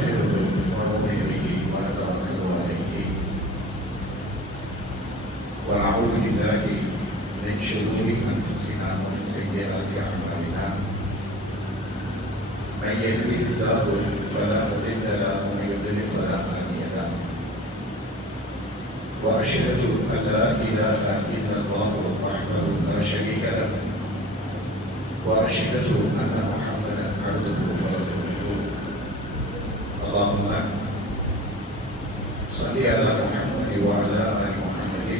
ونستغفره ونؤمن به ونتوكل عليه ونعوذ بالله من شرور انفسنا ومن سيئات اعمالنا من يهده الله فلا مضل له ومن يضلل فلا هادي له واشهد ان لا اله الا الله وحده لا شريك له واشهد ان محمدا عبده ورسوله اللهم صل على محمد وعلى ال محمد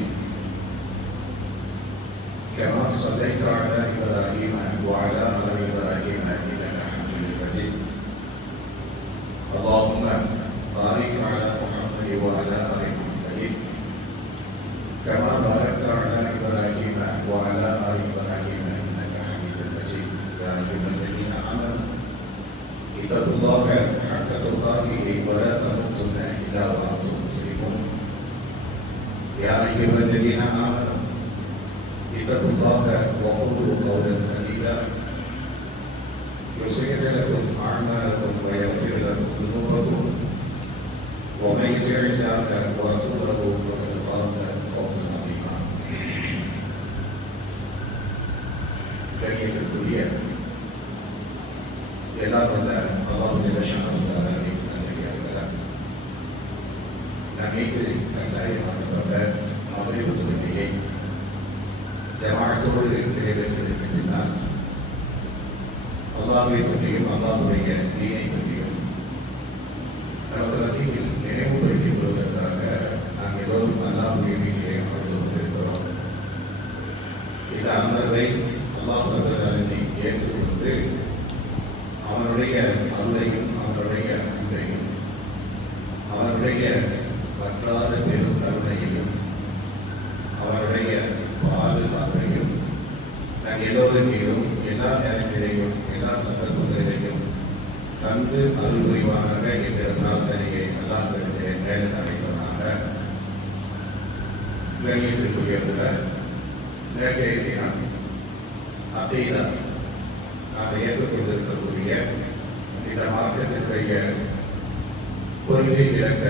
كما صليت على ابراهيم وعلى ال ابراهيم انك حميد مجيد اللهم بارك على محمد وعلى ال محمد كما باركت على ابراهيم وعلى ال ابراهيم انك حميد مجيد يا ايها الذين امنوا اتقوا الله حق تقاته ولا تموتن الا وانتم مسلمون يا ايها الذين امنوا اتقوا الله وقولوا قولا سديدا يصلح لكم اعمالكم ويغفر لكم ذنوبكم ومن يطع الله ورسوله فقد فاز فوزا عظيما கண்ணியத்திற்குரிய எல்லாம் வந்த அல்லாஹ் ஜல்லஷானஹு நம்மீது கட்டாயமாக்கப்பட்ட மக்ரிப் தொழுகையை ஜமாஅத்தோடு நிறைவேற்றியிருக்கின்றார். அல்லாஹ்வை பற்றியும் அல்லாஹ்வுடைய தீனை பற்றியும் நமது மத்தியில் நினைவுபடுத்திக் கொள்வதற்காக நாம் எல்லோரும் அல்லாஹ்வுடைய வீட்டிலே அமர்ந்து கொண்டிருக்கிறோம். இந்த அமர்வை அல்லாஹ் ரப்பல் ஏற்றுக்கொண்டு அவனுடைய அருளையும் அவனுடைய அன்பையும் அவனுடைய வற்றாத பெரும் கருணையையும் அவனுடைய பாதுகாப்பையும் நம் எல்லோருக்கையும் எல்லா நேரங்களிலேயும் எல்லா சந்தர்ப்பங்களிலேயும் தந்து அருள் புரிவானாக என்ற பிரார்த்தனையை அல்லாஹ்விடத்திலே மேலே அழைப்பதாக. கண்ணியத்திற்குரியவர்கள நேற்றைய தினம் அத்தீதா நாம் ஏற்றுக்கொண்டிருக்கக்கூடிய இந்த மாற்றத்திற்குரிய கொள்கை விளக்க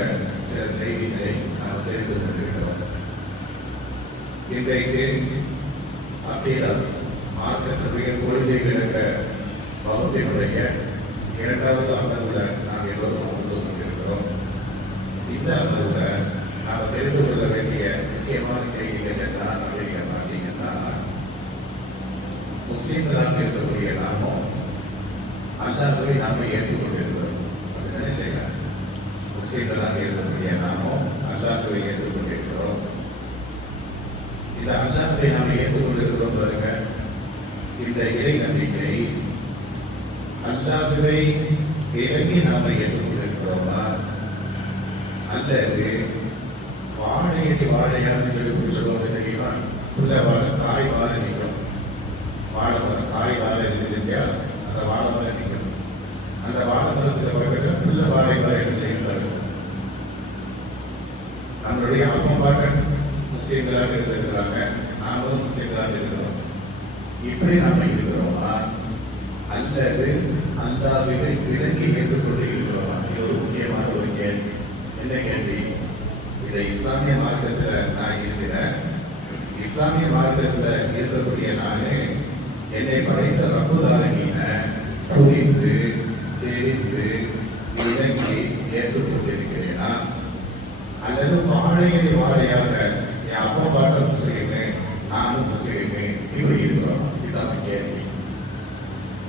சில செய்திகளை நாம் தெரிந்து கொண்டிருக்கிறோம். இன்றைக்கு அத்தீதா மாற்றத்திற்குரிய கொள்கை விளக்க வகுப்பினுடைய இரண்டாவது அமர்வில் நாம் எல்லோரும் அமர்ந்து கொண்டிருக்கிறோம். இந்த அமர்வில் நாம் தெரிந்து கொள்ள வேண்டிய முக்கியமான செய்திகள் என்ன அப்படின்னு பார்த்தீங்கன்னா, முஸ்லீம்களாக இருக்கக்கூடிய நாமும் அல்லாஹ்வை நாம ஏற்றுக்கொண்டிருக்கிறோம். அப்படிதானே இல்லையா? முஸ்லீம்களாக இருக்கக்கூடிய நாமும் அல்லாஹ்வை ஏற்றுக்கொண்டிருக்கிறோம். இந்த அல்லாஹ்வை நாம் ஏற்றுக்கொண்டிருக்கிறோம் பாருங்க. இந்த இறை நம்பிக்கை அல்லாஹ்வை விலகி நாம ஏற்றுக்கொண்டிருக்கிறோமா அல்லது வாழையடி வாழையான்னு சொல்லி சொல்லுவாங்க தெரியுமா? புள்ள வாழை தாய் வாழை நிற்கும். வாழை மரம் தாய் வாழை இருந்துச்சா அந்த வாழை மரம் நிற்கும். அந்த வாழை மரத்தில் பக்கத்தில் புள்ள வாழை என்ன செய்யணும்? நம்மளுடைய அம்மா பாக்க முஸ்லீம்களாக இருந்திருக்கிறாங்க, நாங்களும் முஸ்லீம்களாக இருக்கிறோம். இப்படி நாம இருக்கிறோமா அல்லது அல்லாஹ்வை விலக்கி ஏற்றுக்கொண்டு இருக்கிறோமா? இது ஒரு முக்கியமான ஒரு கேள்வி. என்ன கேள்வி? இதை இஸ்லாமிய மார்க்கத்தில் நான் இருக்கிறேன். இஸ்லாமிய மார்க்கத்தில் இருக்கக்கூடிய நானே என்னை படைத்த ரப்பல் ஆலமீன புரிந்து தெரிந்து விலக்கி ஏற்றுக்கொண்டிருக்கிறேனா அல்லது வாழையடி வாழையாக என் அப்பா பாட்ட முஸ்லீமு நானும் முஸ்லீமு இப்படி இருக்கிறோம்? இதுதான் கேள்வி.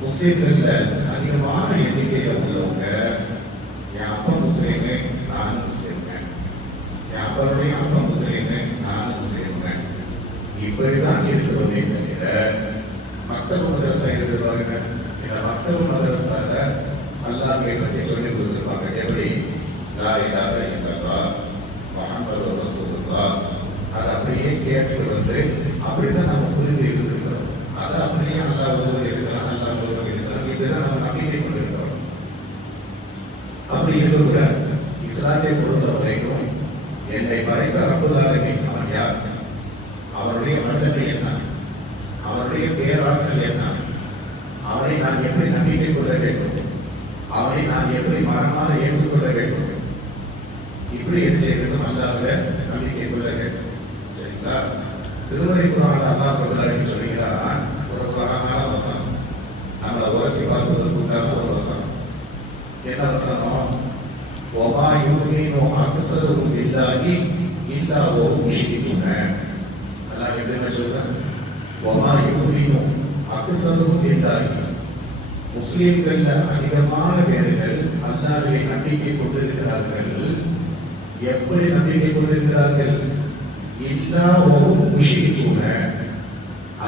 முஸ்லீம்கள்ல அதிகமான எண்ணிக்கையில் உள்ளவங்க என் அப்பா முஸ்லீமு நானும் முஸ்லீமு, என் அப்பாவுடைய அப்பா முஸ்லீமு நானும் முஸ்லீமு இப்படிதான் இருக்கிறோமே தவிர மக்தபு மதரசா எழுதுவாங்க. இந்த மக்தபு மதரசால அல்லாஹ்வை பற்றி சொல்லிக் கொடுத்துருப்பாங்க. எப்படி? லா இலாஹ இல்லல்லாஹ் முஹம்மது ரசூலுல்லாஹ். அதை அப்படியே கேட்டு வந்து அப்படிதான் நம்ம புரிந்து இருந்திருக்கிறோம். அதை அப்படியே அல்லாஹ் ஒருவர் இருக்கிறான், அல்லாஹ் ஒருவர் இருக்கிறான், இதுதான் நம்ம நம்பிக்கை கொண்டிருக்கிறோம். அப்படி இருக்கக்கூட இஸ்லாத்தை பொறுத்த வரைக்கும் என்னை படைத்த ரப்பல் ஆலமீன் அவன் யார்? அவருடைய வல்லமை என்ன? அவருடைய பேராற்றல் என்ன? அவனை நான் எப்படி நம்பிக்கை கொள்ள வேண்டும்? அவனை நான் எப்படி மனமாற ஏற்றுக்கொள்ள என்ன வசனம்? வமா யுமினு அக்ஸருஹும் பில்லாஹி இல்லா வஹும் முஷ்ரிகூன். அல்லாஹ் என்ன சொல்றான்? வமா யுமினு அக்ஸருஹும் பில்லாஹி, முஸ்லிம்கள் அதிகமான பேர்கள் அல்லாஹ்வை நம்பிக்கை கொண்டிருக்கிறார்கள். எப்படி நம்பிக்கை கொண்டிருக்கிறார்கள்? இல்லா வஹும் முஷ்ரிகூன்,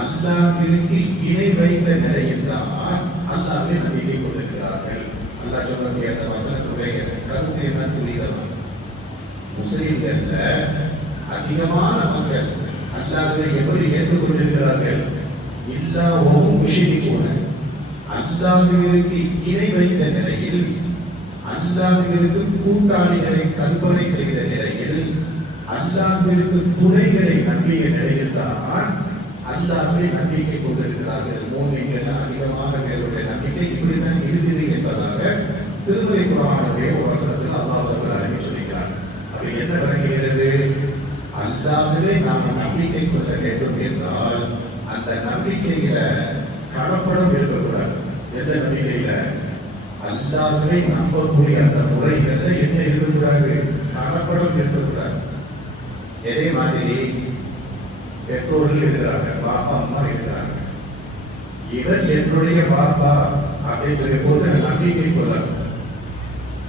அல்லாஹ்விற்கு இணை வைத்த நிலையில் தான் அல்லாஹ்வை நம்பிக்கை கொண்டிருக்கிறார்கள். அல்லாஹ் சொல்லக்கூடிய அந்த வசனத்துடைய கருத்து என்ன புரிகிறது? முஸ்லிம்கள்ல அதிகமான மக்கள் அல்லாஹ்வை எப்படி ஏற்றுக்கொண்டிருக்கிறார்கள்? இல்லா வஹும் முஷ்ரிகூன், அல்லாஹ்விற்கு இணை வைத்த நிலையில், அல்லாஹ்விற்கு கூட்டாளிகளை கற்பனை செய்த நிலையில், அல்லாஹ்விற்கு துணைகளை நம்பிய நிலையில் தான் அல்லாஹ்வை நம்பிக்கை கொண்டிருக்கிறார்கள். மூமின்கள் அதிகமான பேருடைய நம்பிக்கை இப்படித்தான் இருக்குது என்பதாக திருமறை குர்ஆனுடைய ஒரு வசனத்தில் அல்லாஹ் அவர்கள் அறிவித்து சொல்கிறார். அது என்ன விளங்குகிறது? அல்லாஹ்வை நாம் நம்பிக்கை கொள்ள வேண்டும் என்றால் அந்த நம்பிக்கையில கலப்படம் இருக்கக்கூடாது. எந்த நம்பிக்கையில? அல்லாஹ்வை நம்பக்கூடிய அந்த முறைகள்ல என்ன இருக்கக்கூடாது? கலப்படம் இருக்கக்கூடாது. அதே மாதிரி பெற்றோர்கள் இருக்கிறாங்க, பாப்பா அம்மா இருக்கிறாங்க. இவன் என்னுடைய பாப்பா அப்படிங்கிற போது நம்பிக்கை கொள்ளணும்.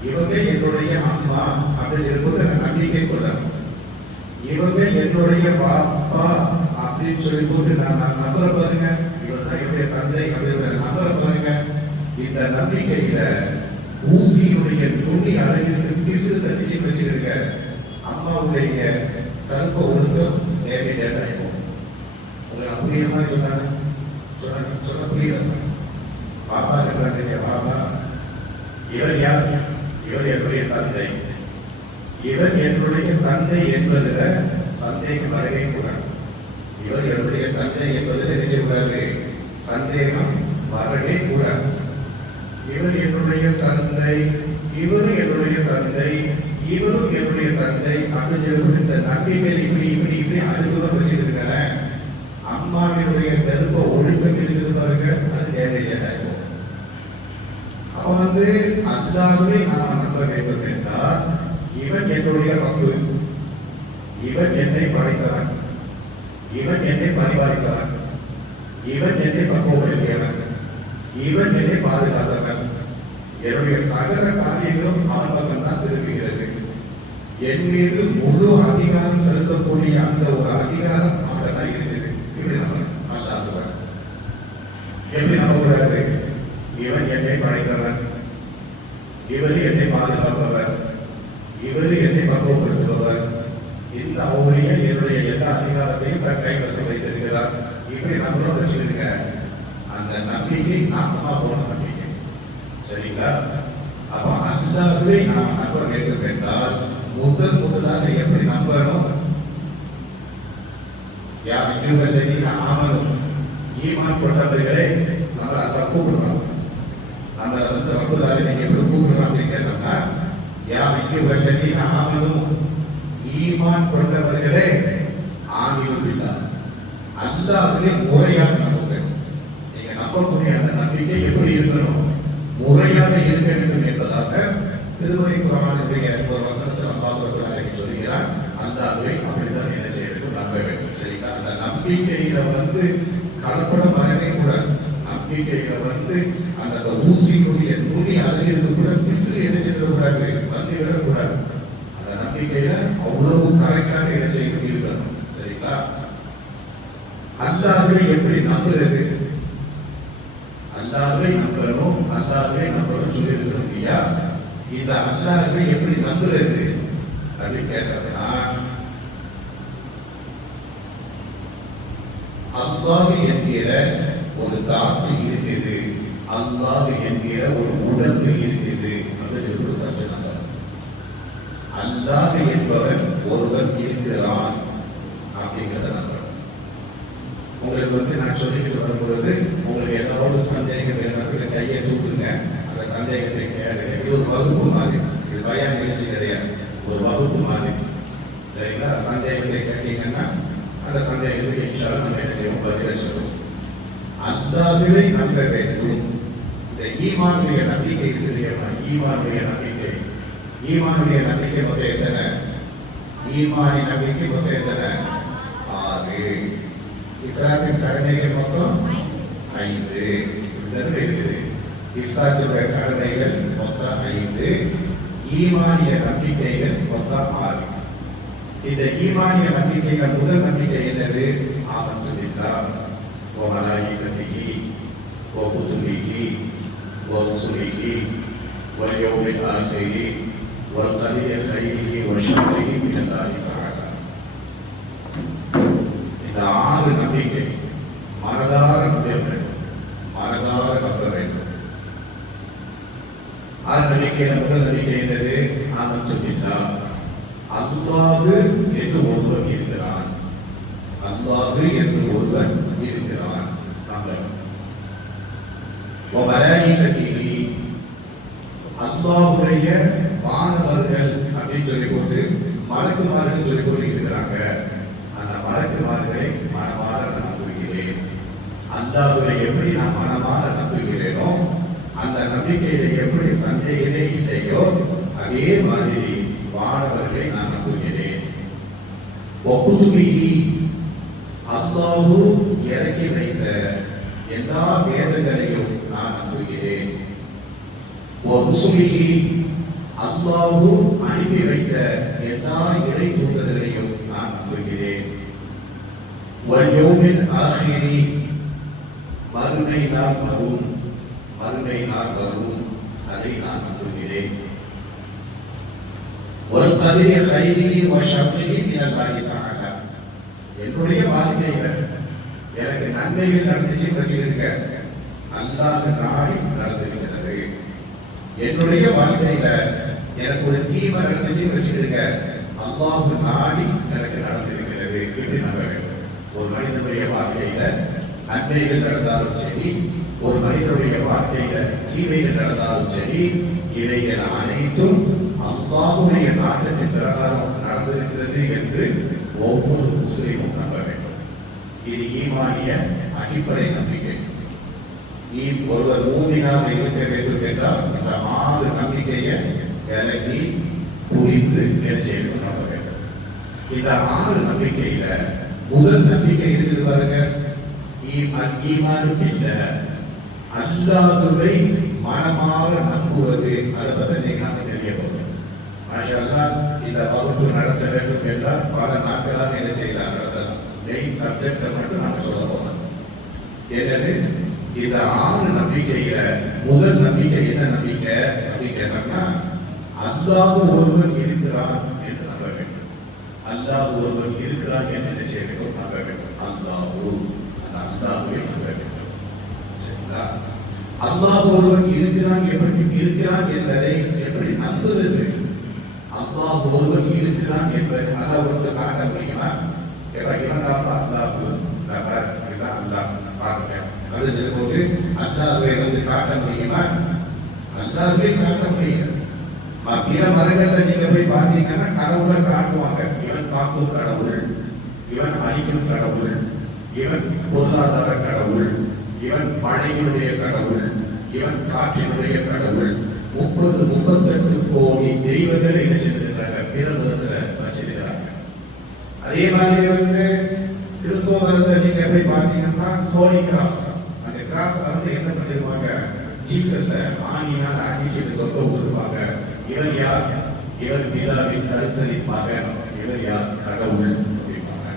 இவங்க என்னுடைய அம்மா அப்படிங்கிற போது நம்பிக்கை கொள்ளணும். இவங்க என்னுடைய பாப்பா அப்படின்னு சொல்லி போட்டு நான் நம்புற பாருங்க, இவன் தான் என்னுடைய தந்தை அப்படிங்கிற நம்புற பாருங்க. இந்த நம்பிக்கையில ஊசியினுடைய நுனி அளவிற்கு பிசு தச்சு வச்சிருக்க அம்மாவுடைய கருப்ப ஒழுக்கம் நேரடியாக உங்களுக்கு புரியுற மாதிரி சொன்னாங்க. சொல்ல புரியுது? பாப்பா இருக்கிறாங்க, பாப்பா இவர் யார்? இவர் என்னுடைய தந்தை. இவர் என்னுடைய தந்தை என்பதுல சந்தேகம் வரவே கூடாது. இவர் என்னுடைய தந்தை என்பதில் நினைச்சக்கூடாது, சந்தேகம் வரவே கூடாது. இவர் என்னுடைய தந்தை, இவரும் என்னுடைய தந்தை, இவரும் என்னுடைய தந்தை அப்படின்னு இந்த நம்பிக்கை இப்படி இப்படி இப்படி அதுக்குள்ள வச்சிருக்கிறேன். அம்மாவினுடைய கர்ப்ப ஒழுக்கம் இருக்குது பாருங்க, அது நேரடியாக அவன் அல்லாஹ்வை நாம் நம்ப வேண்டும் என்றால் இவன் என்னுடைய ரப்பு, இவன் என்னை படைத்தவன், இவன் என்னை பரிபாலித்தவன், இவன் என்னை பக்குவப்படுத்தியவன், இவன் என்னை பாதுகாத்தவன், என்னுடைய சகல காரியங்களும் அவன் பக்கம் தான் திரும்புகிறது. என் மீது முழு அதிகாரம் செலுத்தக்கூடிய அந்த ஒரு அதிகாரம் அவன் தான் இருக்குது. இப்படி நம்ம அல்லாஹ் எப்படி நம்பக்கூடாது? இவன் என்னை படைத்தவன், இவர் என்னை பாதுகாப்பவர், இவர் என்னை பக்குவப்படுத்துபவர், இந்த அவருடைய என்னுடைய எல்லா அதிகாரத்தையும் தன் கைவசம் வைத்திருக்கிறார். இப்படி நம்மளும் வச்சிருக்க அந்த நம்பிக்கை நாசமா போன நம்பிக்கை. சரிங்களா? அப்ப அல்லாஹ்வை நாம் நம்ப வேண்டும் என்றால் முதலாக எப்படி நம்பணும்? ஆமனும் ஈமான் கொண்டவர்களே நம்ம அல்லாஹ் கூப்பிடுறோம். நம்ம ரப்புல்லாஹ் நீங்க எப்படி கூப்பிடுறோம் அப்படின்னு கேட்டோம்னா, யா அய்யுஹல்லதீன ஆமனு ஈமான் கொண்டவர்களே ஆமீனு பில்லாஹ், அல்லாஹ்வை முறையாக நம்புங்க. நீங்க நம்பக்கூடிய அந்த நம்பிக்கை எப்படி இருக்கணும்? முறையாக இருக்க வேண்டும் என்பதாக திருமறை குர்ஆனுடைய ஒரு வசனத்தை அல்லாஹ் சொல்கிறார். அல்லாஹ்வை அப்படித்தான் என்ன செய்ய வேண்டும்? நம்ப வேண்டும். சரிங்களா? அந்த நம்பிக்கையில கலப்படம் வரவே கூடாது. நம்பிக்கையில அந்த ஊசியினுடைய நுனி அளவிற்கு கூட பிசு என்ன செய்யக்கூடாது? விடக்கூடாது. அந்த நம்பிக்கையில அவ்வளவு கரெக்டாக என்ன செய்ய இருக்கணும். சரிங்களா? அல்லாஹ்வை எப்படி நம்புறது? அல்லாஹ்வை நம்பணும், அல்லாஹ்வை நம்பணும் சொல்லி இருக்கிறோம் இல்லையா? இந்த அல்லாஹ்வை எப்படி நம்புறது அப்படின்னு கேட்டோம்னா, அல்லாஹ் என்கிற ஒரு தாத்து இருக்குது, அல்லாஹ் என்கிற ஒரு உடம்பு இருக்குது. அது ஒரு பிரச்சனை. அல்லாஹ் என்பவன் ஒருவன் இருக்கிறான் அப்படிங்கிறத நம்பணும். உங்களுக்கு நான் சொல்லிட்டு வரும்பொழுது உங்களுக்கு ஏதாவது சந்தேகம் வேணும், கையை தூக்குங்க. அந்த சந்தேகத்தை கேளுங்க. இது ஒரு வகுப்பு மாதிரி, இது பயான் நிகழ்ச்சி கிடையாது, ஒரு வகுப்பு மாதிரி. சரிங்களா? சந்தேகத்தை கேட்டீங்கன்னா அந்த சந்தேகத்துக்கு இன்ஷா அல்லாஹ் நம்ம என்ன செய்வோம்? பதில் சொல்லுவோம். அல்லாஹ்வை நம்ப வேண்டும். இந்த ஈமானுடைய நம்பிக்கை இருக்குது. ஈமானுடைய நம்பிக்கை, ஈமானுடைய நம்பிக்கை மொத்தம் எத்தனை? ஈமானி நம்பிக்கை மொத்தம் எத்தனை? 6. இஸ்லாத்தின் கடமைகள் மொத்தம் 5 இருக்குது. இஸ்லாத்துடைய கடமைகள் மொத்தம் 5, ஈமானிய நம்பிக்கைகள் மொத்தம் 6. இந்த ஈமானிய நம்பிக்கைகள் முதல் நம்பிக்கை என்னது? ஆமன்து பில்லாஹ் வ மலாயிகத்திஹி வ குதுபிஹி வ ருசுலிஹி வல் யௌமில் ஆகிரி வல் கதரி கைரிஹி வ ஷர்ரிஹி மினல்லாஹி தஆலா. இந்த 6 நம்பிக்கை மனதார நம்ப வேண்டும், மனதார நம்ப வேண்டும். நம்பிக்கையில முதல் நம்பிக்கை என்னது? ஆமன்து பில்லாஹ், அல்லாஹ் என்று ஒருவன் இருக்கிறான், அல்லாஹ் என்று ஒருவன் இருக்கிறான். அல்லாஹ்வுடைய வானவர்கள் அப்படின்னு சொல்லி போட்டு மலக்குமார்கள் சொல்லி போட்டு இருக்கிறாங்க. அந்த மலக்குமார்களை மனமாற நம்புகிறேன். அல்லாஹ்வை எப்படி நான் மனமாற நம்புகிறேனோ, அந்த நம்பிக்கையில எப்படி சந்தேகமே இல்லையோ, அதே மாதிரி வானவர்களை நான் நம்புகிறேன். ஒப்புதுபிஹி, அல்லாஹ் இறக்கி வைத்த எல்லா வேதங்களையும் நான் நம்புகிறேன். ருசுலிஹி, அல்லாஹ் அனுப்பி வைத்த எல்லா இறை தூதர்களையும் நான் நம்புகிறேன். வல் யௌமில் ஆகிரி, மறுமை நாள் வரும், மறுமை நாள் வரும், அதை நான் நம்புகிறேன். வல் கதரி கைரிஹி வ ஷர்ரிஹி மினல்லாஹி தஆலா, என்னுடைய வாழ்க்கையில எனக்கு நன்மைகள் நடந்துச்சு வச்சிருக்க, அல்லாஹ் நாடி நடந்திருக்கிறது. என்னுடைய வாழ்க்கையில எனக்கு ஒரு தீமை நடந்துச்சு வச்சிருக்க, அல்லாஹ் நாடி எனக்கு நடந்திருக்கிறது என்று நம்ப வேண்டும். ஒரு மனிதனுடைய வாழ்க்கையில நன்மைகள் நடந்தாலும் சரி, ஒரு மனிதனுடைய வாழ்க்கையில தீமைகள் நடந்தாலும் சரி, இவைகள் அனைத்தும் அல்லாஹ்வுடைய நாட்டத்தின் பிரகாரம் நடந்திருக்கிறது என்று ஒவ்வொரு முஸ்லிமும் நம்ப வேண்டும். இது ஈமானிய அடிப்படை நம்பிக்கை. நீ ஒருவர் மூமினாக இருக்க வேண்டும் என்றால் இந்த 6 நம்பிக்கையை விலகி புரிந்து செய்து நம்ப வேண்டும். இந்த 6 நம்பிக்கையில முதல் நம்பிக்கை இருக்குது பாருங்க, ஈமான் பில்லாஹ், அல்லாஹ்வை மனமாற நம்புவது. அதை பற்றி நீங்க நாம தெரிய போகிறோம். மாஷா அல்லாஹ், இந்த வகுப்பு நடத்த வேண்டும் என்றால் பல நாட்களாக என்ன செய்யலாம், நடத்தலாம். மெயின் சப்ஜெக்டை மட்டும் நாம சொல்ல போறோம். என்னது? இந்த 6 நம்பிக்கையில முதல் நம்பிக்கை என்ன நம்பிக்கை அப்படின்னு கேட்டோம்னா, அல்லாஹ் ஒருவன் இருக்கிறான் என்று நம்ப வேண்டும். அல்லாஹ் ஒருவன் இருக்கிறான் என்று என்ன செய்ய வேண்டும்? நம்ப வேண்டும். அல்லாஹ்வை நம்ப வேண்டும். சரிங்களா? அல்லாஹ் ஒருவன் இருக்கிறான், எப்படி இருக்கிறான் என்பதை எப்படி நம்புவது? அல்லாஹ் ஒருவன் இருக்கிறான் என்பதை அல்லாஹ்வுக்கு காட்ட முடியுமா? போது அல்லாஹ்வை வந்து காட்ட முடியுமா? அல்லாஹ்வை காட்ட முடியாது. பிற மதங்கள்ல நீங்க போய் பார்த்தீங்கன்னா கடவுளை காட்டுவாங்க. இவன் காக்கும் கடவுள், இவன் அழிக்கும் கடவுள், இவன் பொருளாதார கடவுள், இவன் மழையினுடைய கடவுள், இவன் காற்றினுடைய கடவுள். 30-38 கோடி தெய்வங்களை என்ன செஞ்சிருக்காங்க, பிற மதத்துல வச்சிருக்கிறாங்க. அதே மாதிரி வந்து கிறிஸ்துவ மதத்தை நீங்க போய் பார்த்தீங்கன்னா ஹோலி கிராஸ், அந்த கிராஸ்ல வந்து என்ன பண்ணிருப்பாங்க, ஜீசஸ ஆணியால் அடிச்சுட்டு தொட்ட விட்டுருப்பாங்க. இவர் யார்? இவர் பிதாவின் கருத்தரின் மகன், இவர் யார்? கடவுள் அப்படிம்பாங்க.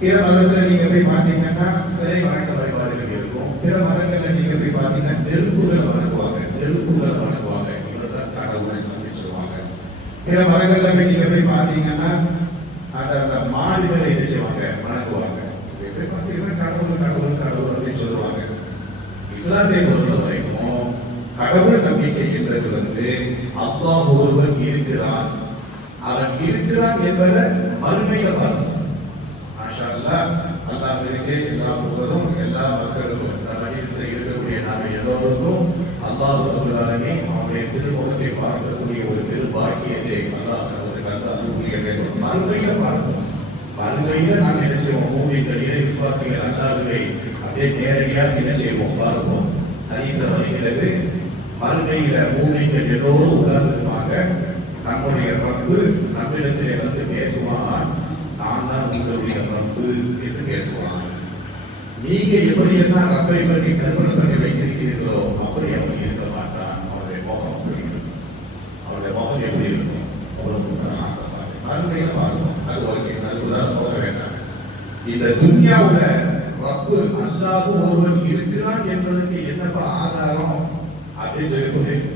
பிற மதத்துல நீங்க போய் பார்த்தீங்கன்னா சிலை வணக்க வழிபாடுகள் இருக்கும். பிற மதங்கள்ல நீங்க போய் பார்த்தீங்கன்னா நெருப்புகளை வணங்குவாங்க, நெருப்புகளை வணங்குவாங்க. இவர் தான் கடவுள் அப்படின்னு சொல்லுவாங்க. பிற மதங்கள்ல போய் நீங்க போய் பார்த்தீங்கன்னா அந்த மாடுகளை என்ன செய்வாங்க, வணங்குவாங்க. போய் பார்த்தீங்கன்னா கடவுள் கடவுள் கடவுள் அப்படின்னு சொல்லுவாங்க. இஸ்லாத்தை பொறுத்த வரைக்கும் கடவுள் நம்பிக்கை என்பது வந்து அல்லாஹ் ஒருவன் இருக்கிறான், அவன் இருக்கிறான் என்பதை மறுமையில பார்க்கணும். மாஷா அல்லாஹ், அல்லாஹ்விற்கு எல்லா புகழும் எல்லா மக்களுக்கும் மஜ்லிஸில் இருக்கக்கூடிய நாம எல்லோருக்கும் அல்லாஹ் ரப்பல் ஆலமீன் அவருடைய திருமுகத்தை பார்க்கக்கூடிய ஒரு பெரும் பாக்கியத்தை அல்லாஹ் நமக்கு அருள்புரிய வேண்டும். மறுமையில பார்க்கணும். மறுமையில நாம் என்ன செய்வோம், மூமின்கள் இறை விசுவாசிகள் அல்லாஹ்வை அப்படியே நேரடியாக என்ன செய்வோம், பார்ப்போம். ஹதீஸ்ல வருகிறது, பூமிக்கு எல்லோரும் உலர்ந்துருவாங்க. நம்முடைய ரப்பு நம்மிடத்திலே வந்து பேசுவான், நான் தான் உங்களுடைய ரப்பு என்று பேசுவான். நீங்க எப்படியெல்லாம் ரப்பை பற்றி கற்பனை பண்ணி வைத்திருக்கிறீர்களோ அப்படி அவன் இருக்க மாட்டான். அவருடைய முகம் அப்படி இருக்கும். அவருடைய முகம் எப்படி இருக்கும்? அவ்வளவு ஆசைப்பாடு அருமையில பார்க்கணும். அது ஓகே, அதுக்குள்ளார போக வேண்டாம். இந்த துன்யாவுல ரப்பு அல்லாஹ் ஒருவன் இருக்கிறான் என்பதற்கு என்னப்பா ஆதாரம் அப்படின்னு சொல்றேன்.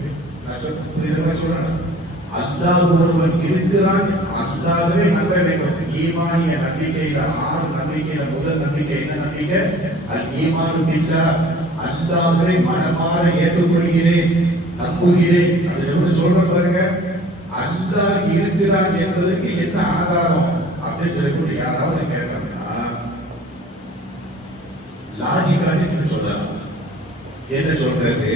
அல்லாஹ் ஒருவன் இருக்கிறான், அல்லாஹ்வே நம்ப வேண்டும். ஈமானிய நம்பிக்கையில 6 நம்பிக்கையில முதல் நம்பிக்கை என்ன நம்பிக்கை? அல் ஈமானு பில்லாஹ், அல்லாஹ்வை மனமாற ஏற்றுக்கொள்கிறேன், நம்புகிறேன். அது எப்படி சொல்ற பாருங்க. அல்லாஹ் இருக்கிறான் என்பதற்கு என்ன ஆதாரம் அப்படின்னு சொல்லக்கூடிய யாராவது கேட்டாங்கன்னா லாஜிக்காக சொல்லலாம். என்ன சொல்றது?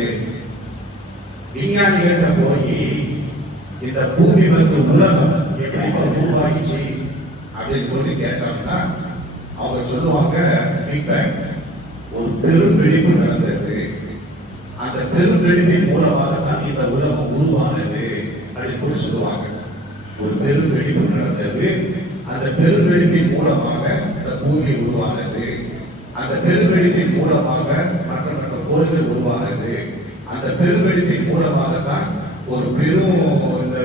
விஞ்ஞானிகிட்ட போய் இந்த பூமி வந்து உலகம் எப்படி உருவாகிச்சு அப்படின்னு சொல்லி கேட்டாங்கன்னா அவங்க சொல்லுவாங்க, பிக் பேங் ஒரு பெரும் வெடிப்பு நடந்தது, அந்த பெரும் வெடிப்பின் மூலமாக தான் இந்த உலகம் உருவானது அப்படின்னு கூட சொல்லுவாங்க. ஒரு பெரும் வெடிப்பு நடந்தது, அந்த பெரும் வெடிப்பின் மூலமாக இந்த பூமி உருவானது, அந்த பெரும் வெடிப்பின் மூலமாக மற்ற மற்ற கோள்கள் உருவானது, அந்த பெரும் வெடிப்பின் மூலமாக தான் ஒரு பெரும்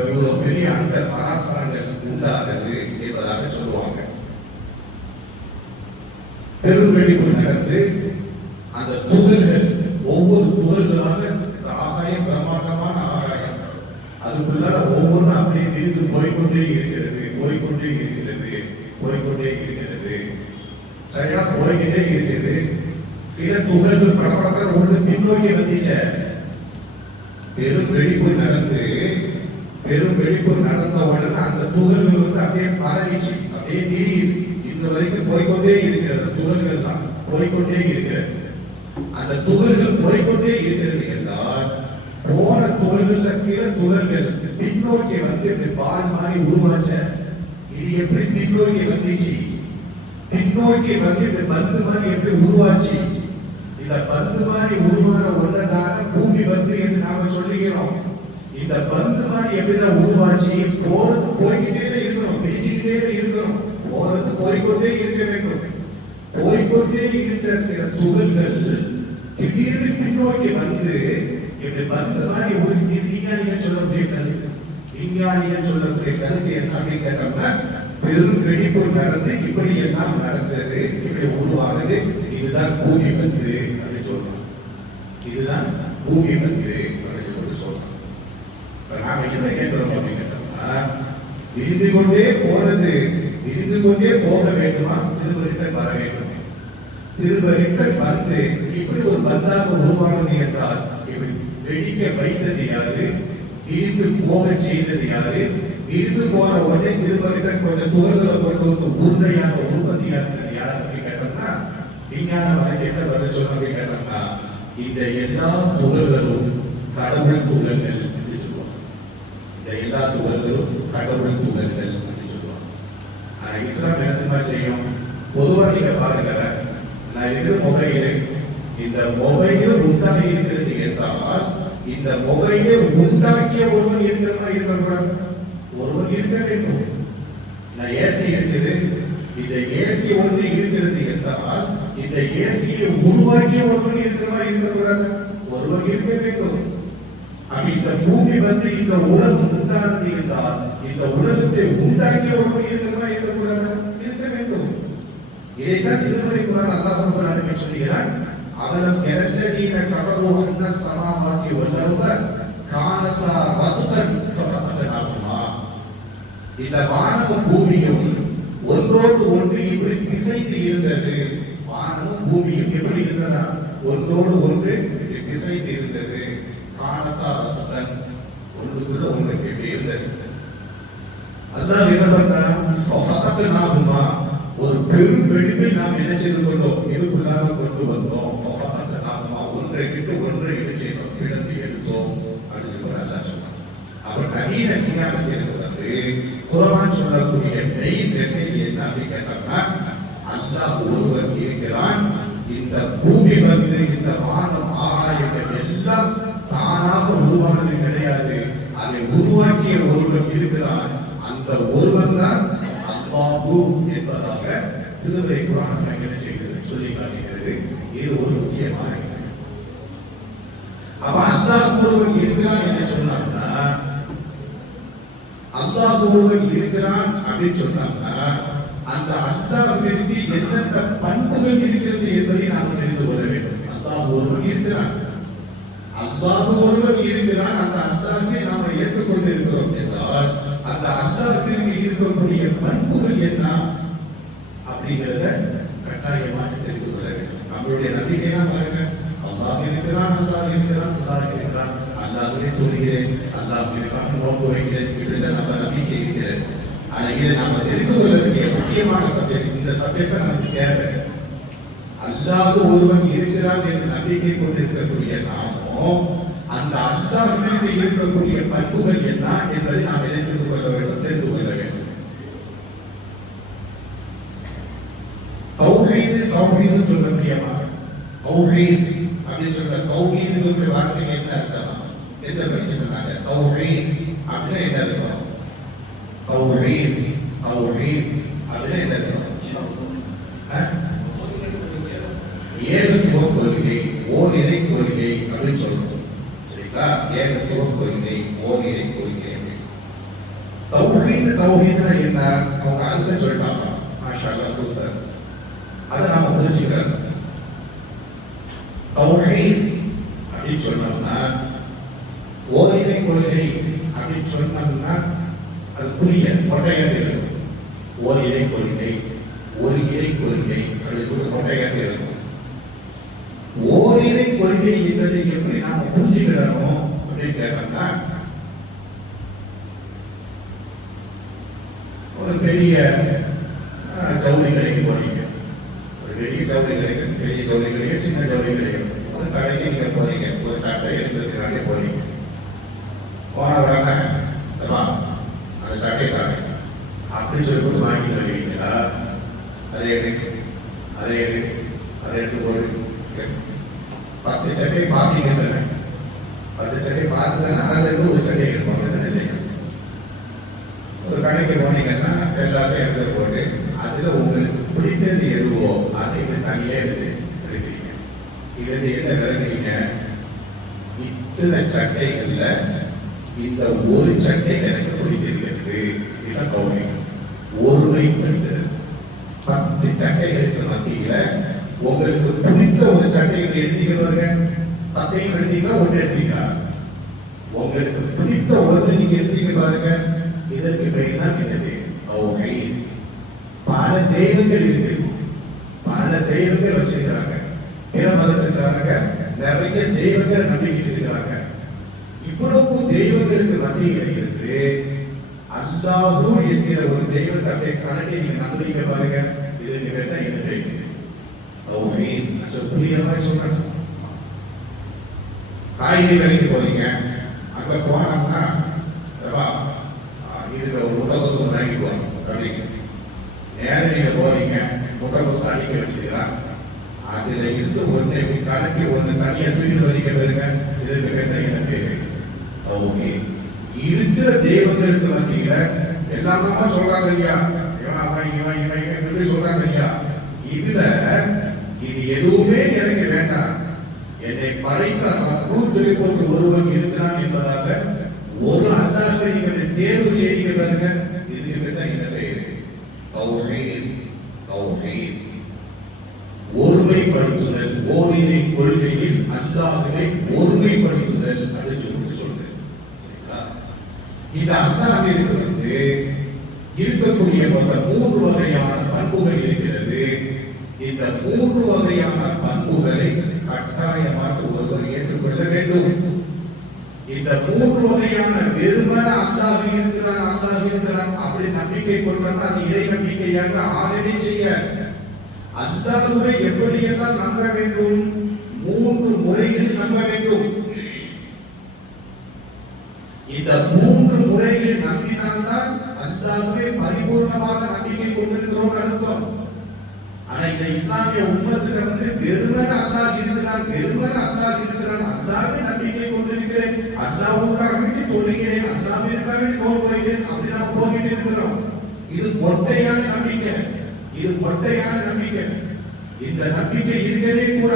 இவ்வளவு பெரிய அந்த சராசரங்கள் உண்டானது என்பதாக சொல்லுவாங்க. பெரும் வெடிப்பு நடந்து அந்த துகள்கள் ஒவ்வொரு துகள்களாக ஆகாயம், பிரம்மாண்டமான ஆகாயம், அதுக்குள்ளார ஒவ்வொன்றும் அப்படியே விரிந்து போய்கொண்டே இருக்கிறது, போய்கொண்டே இருக்கிறது, போய்கொண்டே இருக்கிறது, சரியா போய்கிட்டே இருக்கிறது. சில துகள்கள் படப்பட ஒன்று பின்னோக்கி வந்துச்ச. பெரும் வெடிப்பு நடந்து நடந்த உடனே அந்த துகள்கள் வந்து அப்படியே பரவிச்சு, அப்படியே நீரிது. இந்த வரைக்கும் போய்கொண்டே இருக்கிறது, துகள்கள் தான் போய்கொண்டே இருக்கிறது. அந்த துகள்கள் போய்கொண்டே இருக்கிறது என்றால் போன துகள்கள்ல சில துகள்கள் பின்னோக்கி வந்து பால் மாதிரி உருவாச்ச. இது எப்படி பின்னோக்கி வந்துச்சு? பின்னோக்கி வந்து பந்து மாதிரி எப்படி உருவாச்சு? இந்த பந்து மாதிரி உருவான ஒன்றதான பூமி பந்து என்று நாம சொல்லுகிறோம். இந்த பந்து மாதிரி எப்படிதான் உருவாச்சு? போறது போய்கிட்டே இருக்கணும், பிரிச்சுக்கிட்டே இருக்கணும், போறது போய்கொண்டே இருக்க வேண்டும். போய்கொண்டே இருந்த சில துகள்கள் திடீர்னு பின்னோக்கி வந்து இப்படி பந்து மாதிரி ஒரு விஞ்ஞானிகள் சொல்லக்கூடிய கருத்து, விஞ்ஞானிகள் சொல்லக்கூடிய கருத்து என்ன அப்படின்னு கேட்டோம்னா, பெரும் வெடிப்பு நடந்து இப்படி எல்லாம் நடந்தது, இப்படி உருவானது, இதுதான் பூமி பந்து அப்படின்னு சொல்றோம். இதுதான் பூமி பந்து அப்படின்னு சொல்றோம். நாம என்ன கேட்கிறோம் அப்படின்னு கேட்டோம்னா, விரிந்து கொண்டே போறது, விரிந்து கொண்டே போக வேண்டுமா, திரும்ப ரிட்டர்ன் வர வேண்டும். திரும்ப ரிட்டர்ன் வந்து இப்படி ஒரு பந்தாக உருவானது என்றால் இப்படி வெடிக்க வைத்தது யாரு? விரிந்து போக செய்தது யாரு? விரிந்து போன உடனே திரும்ப ரிட்டர்ன் கொஞ்சம் துகள்களை கொண்டு உருண்டையாக உற்பத்தியாகிறது யார் அப்படின்னு கேட்டோம்னா, விஞ்ஞான வழக்கத்தை பதில் சொல்ல அப்படின்னு கேட்டோம்னா, இந்த எல்லா துகள்களும் கடவுள் துகள்கள் என்று சொல்லுவாங்க. இந்த எல்லா துகள்களும் கடவுள் துகள்கள் என்று சொல்லுவாங்க. ஆனா இஸ்லாம் என்ன செய்யும்? பொதுவா நீங்க பாருங்க, நான் இருக்கிற மொபைலு, இந்த மொபைல் உண்டாகி இருக்கிறது என்றால் இந்த மொபைலை உண்டாக்கிய ஒருவன் இருக்கிற மாதிரி இருக்கக்கூடாது, ஒருவன் இருக்க வேண்டும். நான் ஏசி இருக்குது, இந்த ஏசி ஒன்று இருக்கிறது என்றால் இந்த ஏசியை உருவாக்கிய ஒருவன் இருக்கிற மாதிரி இருக்கக்கூடாது, ஒருவன் இருக்க வேண்டும். அப்படி இந்த பூமி வந்து இந்த உலகம் உண்டானது என்றால் இந்த உலகத்தை உண்டாக்கிய ஒருவன் இருக்கிற மாதிரி இருக்கக்கூடாது, இருக்க வேண்டும். இதைத்தான் திருமறை குர்ஆன் அல்லாஹ் ரப்பல் ஆலமீன் சொல்கிறான், அவலம் யரல்லதீன கஃபரு அன்ன ஸமாவாதி வல் அர்த கானதா ரத்கன் ஃபஃபதனாஹுமா. இந்த வானமும் பூமியும் ஒன்றோடு ஒன்று இப்படி பிசைந்து இருந்தது. வானமும் பூமியும் எப்படி இருந்ததா? ஒன்றோடு ஒன்று பிசைந்து இருந்தது. கானதா ரத்கன், ஒன்றுக்குள்ள ஒன்று இப்படி இருந்தது. அல்லாஹ் என்ன பண்றான்? ஃபஃபதனாஹுமா, ஒரு பெரும் வெடிப்பை நாம் என்ன செய்து கொண்டோம்? இதுக்குள்ளாக கொண்டு வந்தோம். ஒன்றை விட்டு ஒன்றை என்ன செய்தோம்? இழந்து எடுத்தோம் அப்படின்னு அல்லாஹ் சொன்னான். அப்ப நவீன விஞ்ஞானத்திற்கு வந்து குர்ஆன் சொல்லக்கூடிய மெயின் மெசேஜ் என்ன அப்படின்னு கேட்டோம்னா, அல்லாஹ் ஒருவன் இருக்கிறான். இந்த பூமி வந்து இந்த வானம் ஆகாயங்கள் எல்லாம் தானாக உருவானது இருக்கிறான், அந்த ஒருவன் தான் அல்லாஹு என்பதாக திருமறை குர்ஆன் என்ன செய்கிறது சொல்லி காட்டுகிறது. இது ஒரு முக்கியமான விஷயம். அப்ப அல்லாஹ் ஒருவன் இருக்கிறான் என்று சொன்னாங்கன்னா, அல்லாஹ் ஒருவன் இருக்கிறான் அப்படின்னு சொன்னாங்கன்னா, அந்த அல்லாஹ்விற்கு என்னென்ன பண்புகள் இருக்கிறது என்பதை நாம் தெரிந்து கொள்ள வேண்டும். அல்லாஹ் ஒருவன் இருக்கிறான், அல்லாஹ் ஒருவன் இருக்கிறான். அந்த அல்லாஹ்வை நாம் ஏற்றுக்கொண்டு இருக்கிறோம் என்றால் அந்த அல்லாஹ்விற்கு இருக்கக்கூடிய பண்புகள் என்ன அப்படிங்கிறத கட்டாயமாக தெரிந்து கொள்ள வேண்டும். நம்மளுடைய நம்பிக்கை தான் பாருங்க, அல்லாஹ் இருக்கிறான், அல்லாஹ் இருக்கிறான், அல்லாஹ் இருக்கிறான், அல்லாஹ்வே தொழுகிறேன், அல்லாஹ்விற்காக நோன்பு வைக்கிறேன், இப்படிதான் நம்ம நம்பிக்கை இருக்கிறது. ஆனா இதை நாம தெரிந்து கொள்ள வேண்டிய முக்கியமான சப்ஜெக்ட், இந்த சப்ஜெக்டை நமக்கு தேவை. அல்லாஹ் ஒருவன் இருக்கிறான் என்று நம்பிக்கை கொண்டிருக்கக்கூடிய நாமும் அந்த அல்லாஹ்விற்கு இருக்கக்கூடிய பண்புகள் என்ன என்பதை நாம் தெரிந்து கொள்ள வேண்டும், தெரிந்து கொள்ள வேண்டும். தௌஹீத் சொல்ல முடியுமா? தௌஹீத் அப்படின்னு சொல்ற தௌஹீதுக்கு வார்த்தை என்ன அர்த்தம்? என்ன படிச்சிருக்காங்க? தௌஹீத் அப்படின்னு என்ன அர்த்தம்? தௌஹீத் அப்படின்னு என்ன அர்த்தம்? ஏகத்துவ கொள்கை, ஓரிரை கொள்கை அப்படின்னு சொல்றோம். சரிங்களா? ஏகத்துவ கொள்கை, ஓரிரை கொள்கை. தௌஹீத்னா என்ன? அவங்க அர்த்தம் சொல்லிட்டாங்க. மாஷா அல்லாஹ், சூப்பர். அதை நாம புரிஞ்சுக்கிறோம். தௌஹீத் அப்படின்னு சொன்னோம்னா, ஓரிரை கொள்கை அப்படின்னு சொன்னோம்னா அது புரிய கொட்டையாக இருக்கும். ஓரிரை கொள்கை, ஒரு இறை கொள்கை அப்படின்னு கொட்டையாக இருக்கும். ஓரிரை கொள்கை என்பதை எப்படி நாம புரிஞ்சுக்கிறோம் அப்படின்னு கேட்டோம்னா, ஒரு பெரிய ஜவுளி கடைக்கு போறீங்க, ஒரு பெரிய ஜவுளி கடைக்கு, பெரிய ஜவுளி கடைக்கு, சின்ன ஜவுளி கடைக்கு, ஒரு கடைக்கு நீங்க போறீங்க, ஒரு சட்டை எடுக்கிறதுக்காக போறீங்க. போன உடனே அந்த சட்டை காட்டு அப்படி சொல்லி போட்டு வாங்கி வருவீங்களா? அதை எடுத்து போடு. 10 சட்டை பார்த்தீங்க தானே, 10 சட்டை பார்த்துதானே அதுல இருந்து ஒரு சட்டை எடுப்போம் இல்லையா? ஒரு கடைக்கு போனீங்கன்னா எல்லாத்தையும் எடுத்து போட்டு அதுல உங்களுக்கு பிடித்தது எதுவோ அதை தனியா எடுக்கிறீங்க. இதுல என்ன விளங்குறீங்க? இத்தனை சட்டைகள்ல இந்த ஒரு சட்டை எனக்கு பிடித்திருக்கிறது. இதான் கௌரவம், ஒருமைப்படுத்துறது. 10 சட்டைகளுக்கு மத்தியில உங்களுக்கு பிடித்த ஒரு சட்டைகளை எடுத்தீங்க பாருங்க, 10 எடுத்தீங்களா, ஒன்று எடுத்தீங்களா? உங்களுக்கு பிடித்த ஒன்று நீங்க எடுத்தீங்க பாருங்க. இதற்கு பெயர் தான் என்னது? தௌஹீத். பல தெய்வங்கள் இருக்கு, பல தெய்வங்கள் வச்சிருக்கிறாங்க. பிற மதத்துக்காரங்க நிறைய தெய்வங்கள் நம்பிக்கிட்டு இருக்கிறாங்க. இவ்வளவு தெய்வங்களுக்கு மத்தியில் இருந்து அல்லாஹு என்கிற ஒரு தெய்வத்தை அப்படியே கலட்டி நீங்க நம்பிக்கை பாருங்க. இதுக்கு பேர் தான் இது தெய்வம். காய்கறி கடைக்கு போறீங்க, அங்க போனோம்னா இதுல ஒரு முட்டைகோசு வாங்கிக்குவோம் அப்படின்னு நேரம் நீங்க போறீங்க, முட்டைகோசு அடிக்க வச்சுக்கிறான். அதுல இருந்து ஒன்றை கலக்கி ஒன்று தனியா தூக்கி வரைக்க பாருங்க. இதுக்கு பேர் தான் என்ன பேரு? இருக்கிற தெய்வங்களுக்கு மத்தியில எல்லாமே சொல்றாங்க இல்லையா, இவன் சொல்றாங்க இல்லையா, இதுல இது எதுவுமே எனக்கு வேண்டாம், என்னை படைத்த சொல்லி போட்டு ஒருவன் இருக்கிறான் என்பதாக ஒரு அல்லாஹ்வை நீங்கள் தேர்வு செய்ய பாருங்க. இதுக்கு தான் இந்த பெயர் தௌஹீத். ஒருமைப்படுத்துதல், ஓரிரை கொள்கையில் அல்லாஹ்வை ஒருமைப்படுத்துதல் அப்படின்னு சொல்றது. இந்த அல்லாஹ்விற்கு இருக்கக்கூடிய 3 வகையான பண்புகள் இருக்கிறது. இந்த 3 வகையான பண்புகளை கட்டாயமாக ஒருவர் ஏற்றுக்கொள்ள வேண்டும். இந்த 3 வகையான வெறுமன அல்லாஹ் இருக்கிறான் அப்படி நம்பிக்கை கொண்டால் அது இறை நம்பிக்கையாக ஆகவே செய்ய. அல்லாஹ்வை எப்படியெல்லாம் நம்ப வேண்டும்? 3 முறையில் நம்ப வேண்டும். இந்த 3 முறையில் நம்பினால்தான் அல்லாஹ்வை பரிபூர்ணமாக நம்பிக்கை கொண்டிருக்கிறோம் அர்த்தம். ஆனா இந்த இஸ்லாமிய உம்மத்துக்கு வெறுமன அல்லாஹ் இருக்கிறான், அல்லாஹ்வை நம்பிக்கை கொண்டிருக்கிறேன், அல்லாஹ்வுக்காக தொழுகிறேன், அல்லாஹ்விற்காக போகிறேன், அப்படி நாம் போகிட்டு இருக்கிறோம். இது மொட்டையான நம்பிக்கை. இது மொட்டையான நம்பிக்கை. இந்த நம்பிக்கை இருக்கவே கூடாது.